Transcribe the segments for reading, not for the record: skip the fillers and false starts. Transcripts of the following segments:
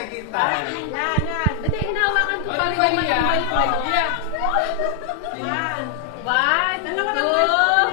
nakikita. Yan. Hindi, hinawakan ko pa rin yung manual. Yan. 1, 2.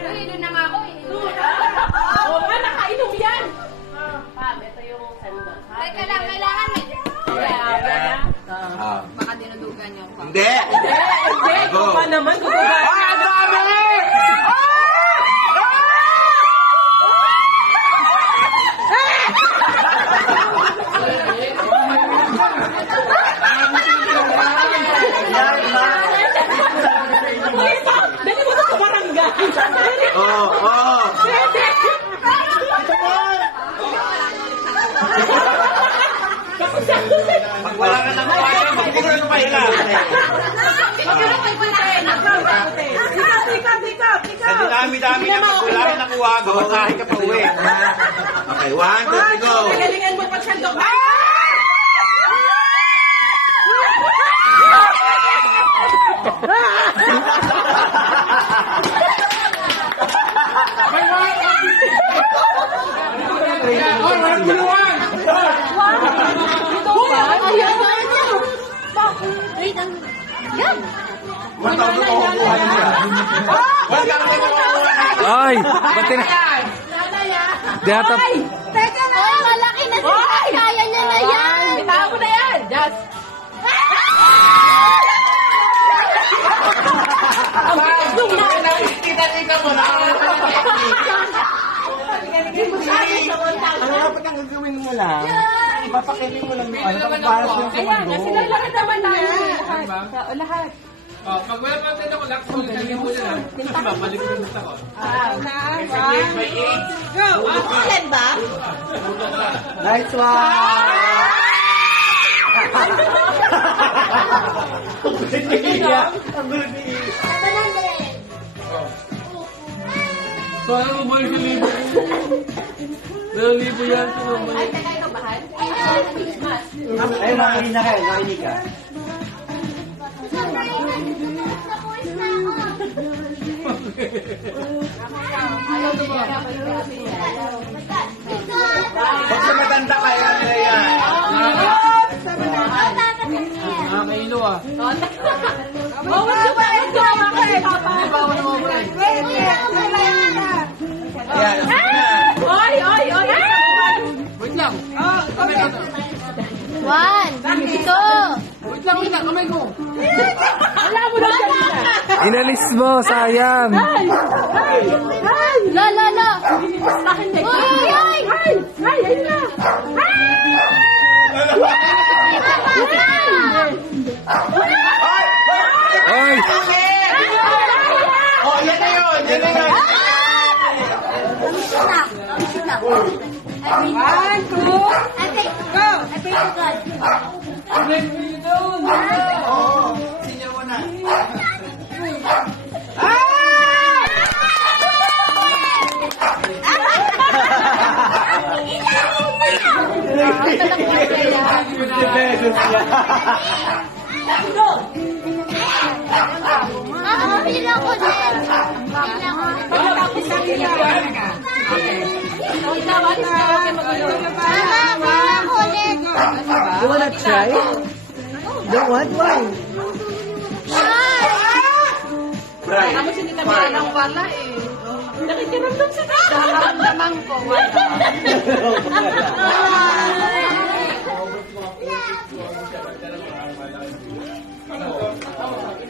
Uy, doon na nga ako eh. Oo nga, nakainom yan. Pam, ito yung sandal. Teka lang, kailangan eh. Baka dinudugan niyo ako. Hindi! Hindi! Ikaw pa naman, gugugan. Ang dami! Dali mo sa barangay. Oo. Pag wala ka nang kaya, magkakaroon pa ila. Sa dinami-dami na pag wala ka nakuha, gawatahin ka pa uwi. Okay, 1, 2, 3, go! Galingan mo pag sandok. Ay! Pati na! Data! Teka na! Malaki na siya! Kaya niya na yan! Bitaw mo na yan! Just! Kita mo na! Ano dapat ang gagawin mo lang? Ipapakiling mo lang yung ano, para sa yung Ayan, sila lahat naman tayo. Lahat. Pag wala pa tayo ako, lakas mo galing mo na lang. Babalik ko na ako. Go! Ilan ba? Nice one! Ang gulo ni So, ano mo balik yung libo? Pero libo yan. Ay, teka, ikaw bahal? Ay, makinig na kayo, makinig ka. Pag sa matanda kaya na yan. Nakakailo ah. Bawal siya ba? Ito ang mga Bawal mo ba? Ayan. Oy! Wait lang. 1, 2. Wait lang. Kamay ko. Wala mo na kanina. Inalis mo, sayang! Lo! Uy! Ayun na. Ay! Oh, yan na yun! Yan na yun! 1, 2, go! Oo. Sinya mo na. Pila ko din. Pagkatapos na pila. You wanna try? Don't want? Why? Brian. Tapos hindi kami ng wala eh. Nakikiramdam sa nararamdaman ko.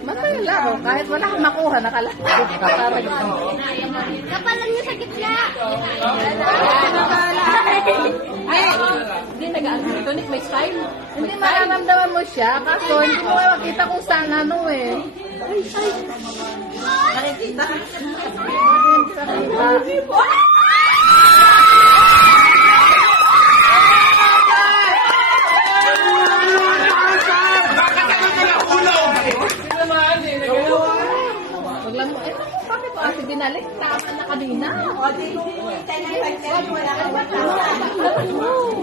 Masaya lang ako. Kahit wala kang makuha, nakalapit. Kapalan niyo sa gitna. Ay, hindi nag-ano ito, Nick, may style. Hindi mararamdaman mo siya, kaso hindi mo makita kung saan ano eh. Nakikita? Nakikita. Bakit ko kasi binalik? Tama na kanina.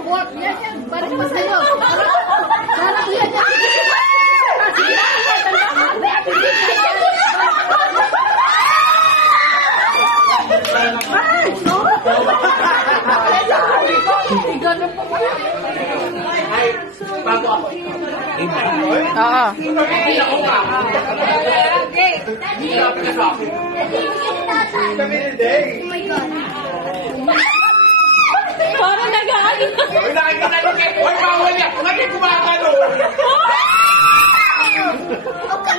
What? Yan. Balik pa sa'yo. Sarap yan. Ganun pa pala. bago ako ikaw. Oo. Parang nag-aalit. Uy, nakikita nyo kayo. Uy, bawal yan. Bakit kumakano?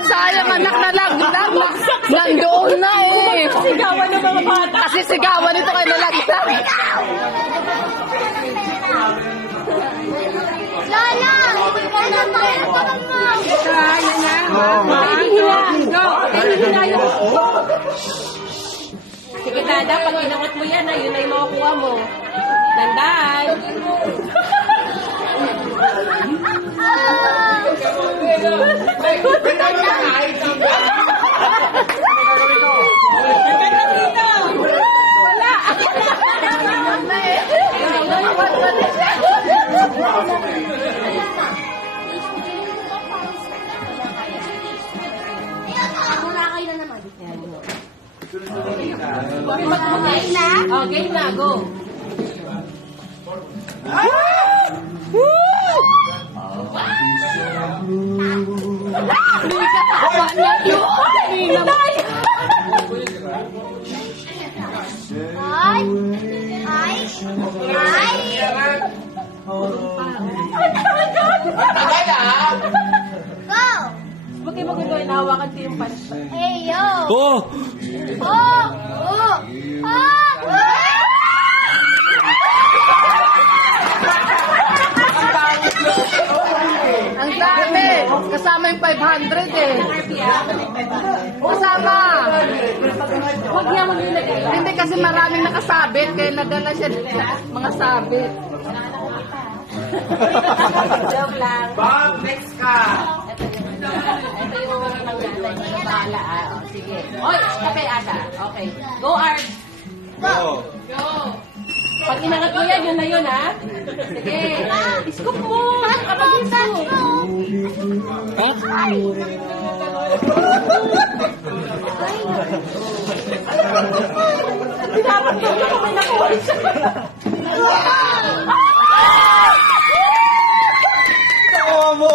Sayang anak na laglag. Nandoon na eh. Sigawan ng mga bata. Kasi sigawan ito kayo nalaglag. Lola! Lola, parang mo! Sige, Dada, pag inakot mo yan, yun na yung makukuha mo. Tandaan. Oh, game na, go. Huwag kayo magagawa na hawakan ko yung pansa. Oh! Ang dami. Kasama yung 500 eh. Kasama. Huwag niya maglilagay. Hindi kasi maraming nakasabit. Kaya nadala siya mga sabit. Joke lang. Bob, next ka. Ito yung mga nangyari. Bahala ah. O, sige. Oy, kape ata. Okay. Go, Art. Go. Pag inangat mo yan, yun na yun, ha? Sige. Scoop mo. Kapag mo. Dapat ko na kung may nakuha siya. Nakuha mo.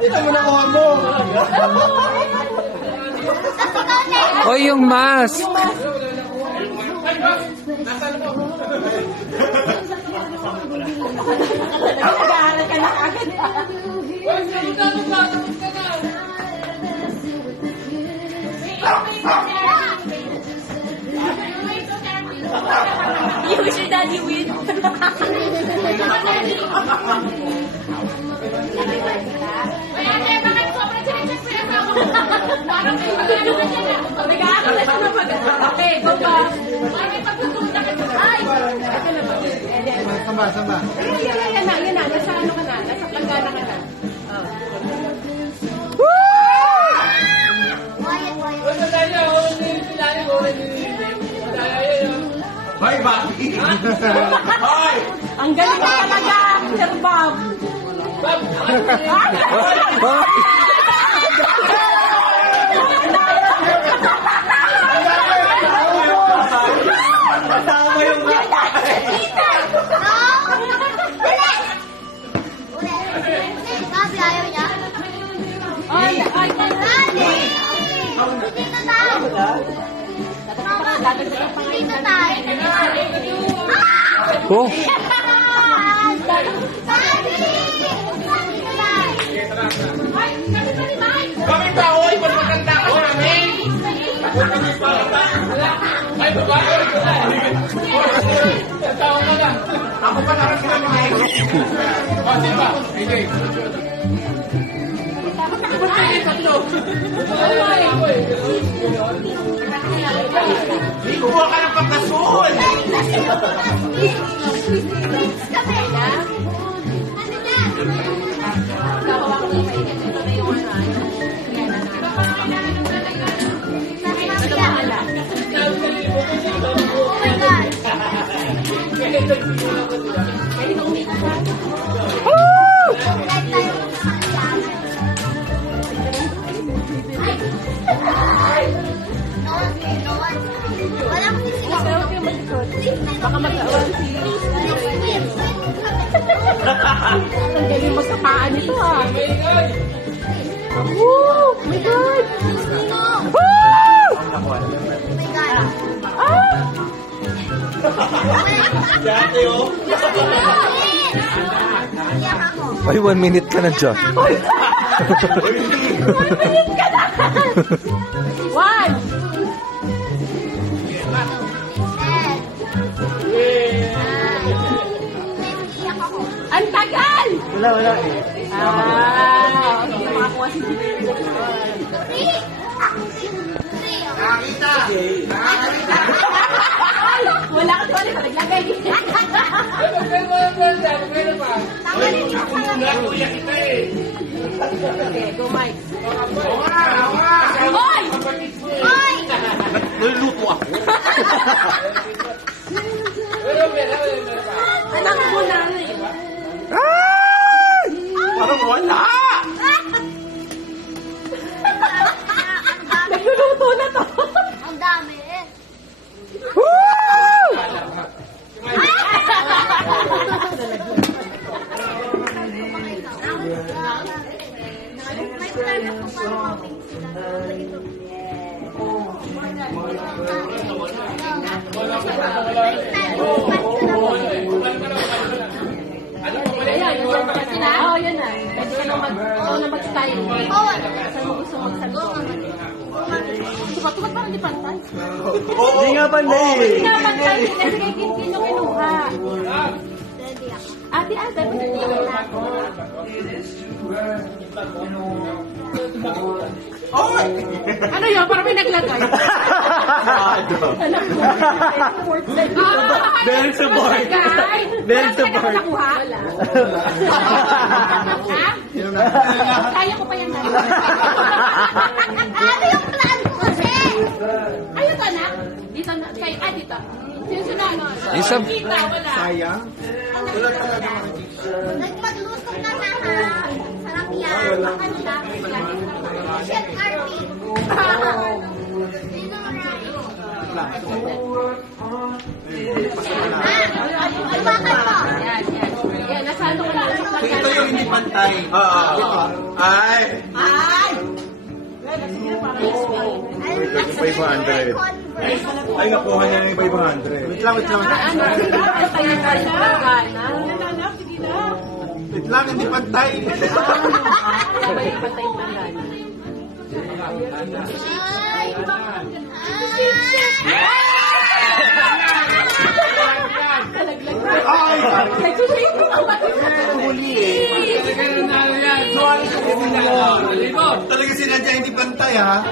Ito mo nakuha mo. Oh, yung mask! Nag-aaral ka na agad. You wish your daddy win. Okay, go pa. Samba. Yan na. Nasa ano ka na? Nasa planggana ka na. Bye, Bobby. Hoy! Ang galing na talaga, Sir Bob. Kasama yung Oh! Kami pa, hoy! Pag maganda ka namin! Ay, babae! Ako pa naman sila namin. O, diba? Sige. Hindi kumuha ka ng pagkasul! Baka mag-awan si... Ang galing mo sa paa nito ah. Oh my God! Woo! Ah! Ay, 1 minute ka na dyan. 1 minute ka na! 1! Ang tagal! Wala eh. Hindi makakuha si wala ka tuwali pa naglagay. Okay, go Mike. Hoy! Hoy! Naluluto ako. Anak mo na. Parang wala. Nagluluto na to. Ang dami. Oo, yun na. Pwede ka na mag-style. Saan mo gusto mag-salgo? Tumat parang di pantay. Hindi nga panday eh. Hindi nga pantay. Kasi kay Kinkin yung kinuha. Ate, ano yun? Parang may naglagay. Very support. Very support. Wala. Kaya ko pa yan. Ano yung plan ko kasi? Ayun ka na. Dito na. Dito. Sinusunod. Isa. Kita, wala. Sayang. Nagmagluto ka na ha. Sarap yan. Baka nila. Chef Arvin. Bakit mo? Yan, nasaan ko na. Ito yung hindi pantay. Oo. Ay. Ay! Ay, 500. Ay, nakuha niya yung 500. Wait lang. Ano? Kaya pa rin gana. Wait lang, hindi pantay. May patay pa gana. Ay! Nagsushake ko pa. Huli eh. Talaga sinadya hindi pantay ha.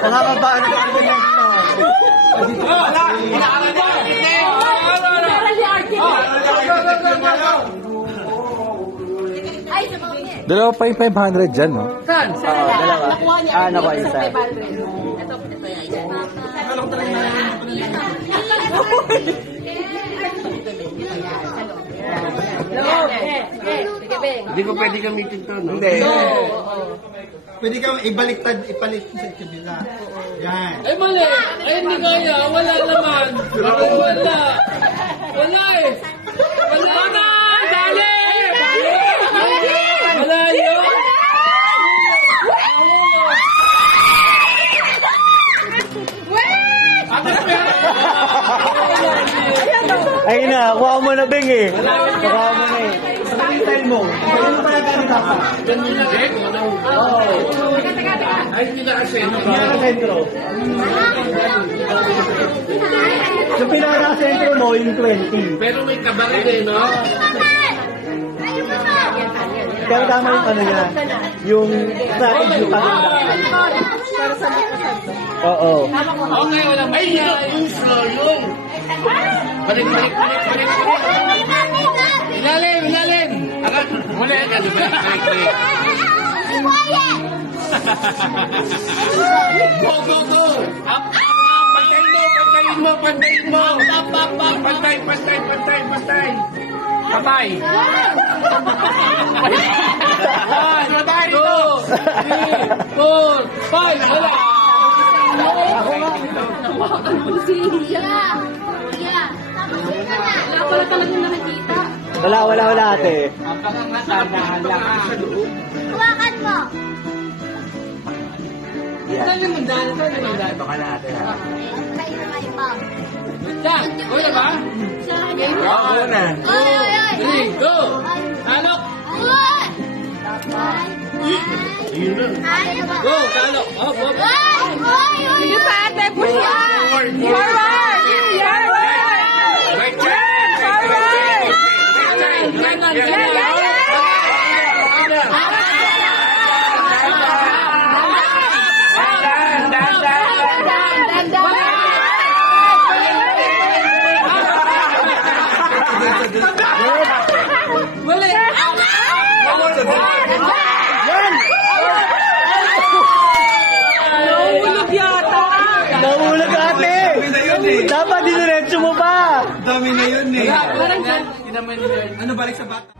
Nakakabaan ka rin lang ito. Wala! Inaaral niya! Ay, sa mga. Dalawa pa yung 500 dyan, no? Saan? dalawa. Nakuha niya. Nakuha yung isa. Ito yan. Hindi ko pwede gamitin to, no? Hindi. Pwede kang ibaliktad, ipalit sa kabila. Yan. Ay, mali! Ay, hindi kaya. Wala naman. Wala. Wala eh. Wala na! Dali! Wala yun! Ay na, kuha mo na Beng eh. Kuha mo na eh. Ano yung style mo? Ano yung pala ganito ka? Ay, hindi na kasi. Pinaka-sentro. Yung pinaka-sentro mo, yung 20. Pero may kabarin eh, no? Pero tama yung ano niya. Yung strategy pa. Oo. Okay, wala. Ay, yung slow yung. Balik. Ilalim. Agad, muli agad. Balik. Go. Up. Pantayin mo. Pantay. Patay. 1, 2, 3, 4, 5. Wala. Wala pala talagang nakikita. Wala ate. Hawakan mo. Saan naman dahil? Saan naman dahil? Baka natin ha. Kayo na may mom. Diyan! Uy, ba? Oo na. Oy, oy, oy. 3, go! Talok! Oy! Go! Talok! Op, op! Sige pa ate, push pa! Forward! Right turn! Forward! Wala! Nahulog yata! Nahulog ate! Dapat diniretso mo pa! Dami na yun eh. Parang saan? Ano balik sa bata?